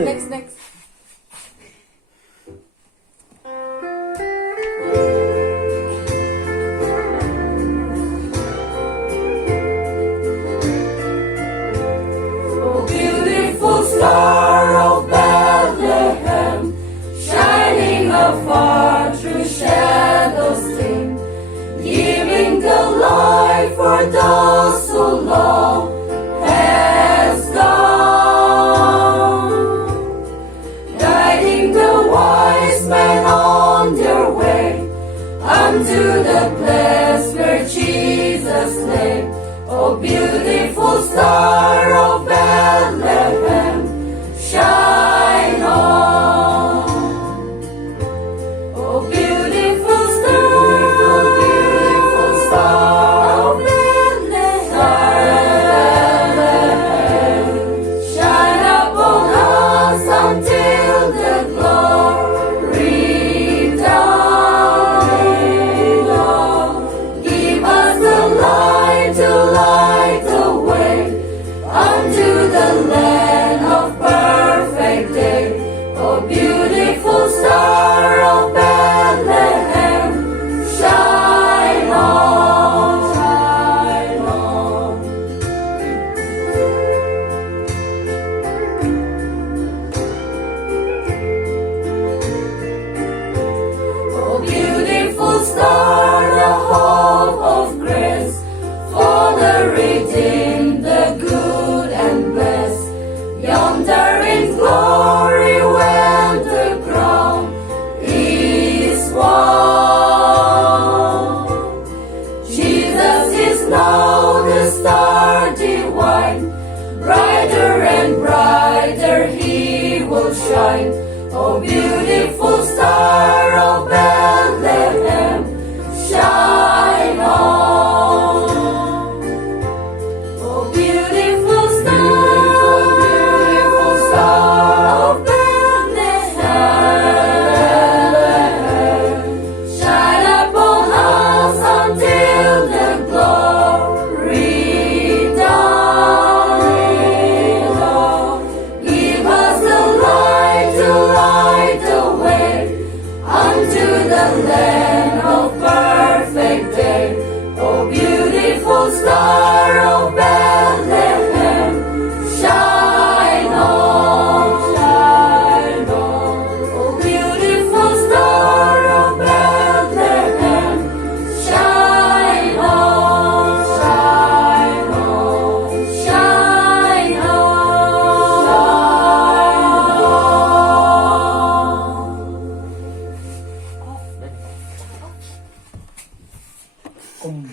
Next. Oh, beautiful star of Bethlehem, shining afar through shadows dim, giving the light for those who long has gone, guiding the wise men on their way unto the place where Jesus lay. Oh, beautiful star of Bethlehem, shine on. Oh, beautiful star of Bethlehem, shine upon us until the glory dawn. Give us the light to light the way unto the land of perfect day. Oh, beautiful star of Bethlehem, shine on, shine on. Oh, beautiful star, the hope of grace for the redeemed, the good and blessed, yonder in glory when the crown is won. Jesus is now the star divine, brighter and brighter he will shine. Oh, beautiful star of Bethlehem, shine on. Oh, beautiful star of Bethlehem, shine upon us until the glory dawn. Give us the light to light the way unto the land of perfect day. Oh, beautiful star of Bethlehem, shine on, shine on. Oh, beautiful star of Bethlehem, shine on, shine on, shine on.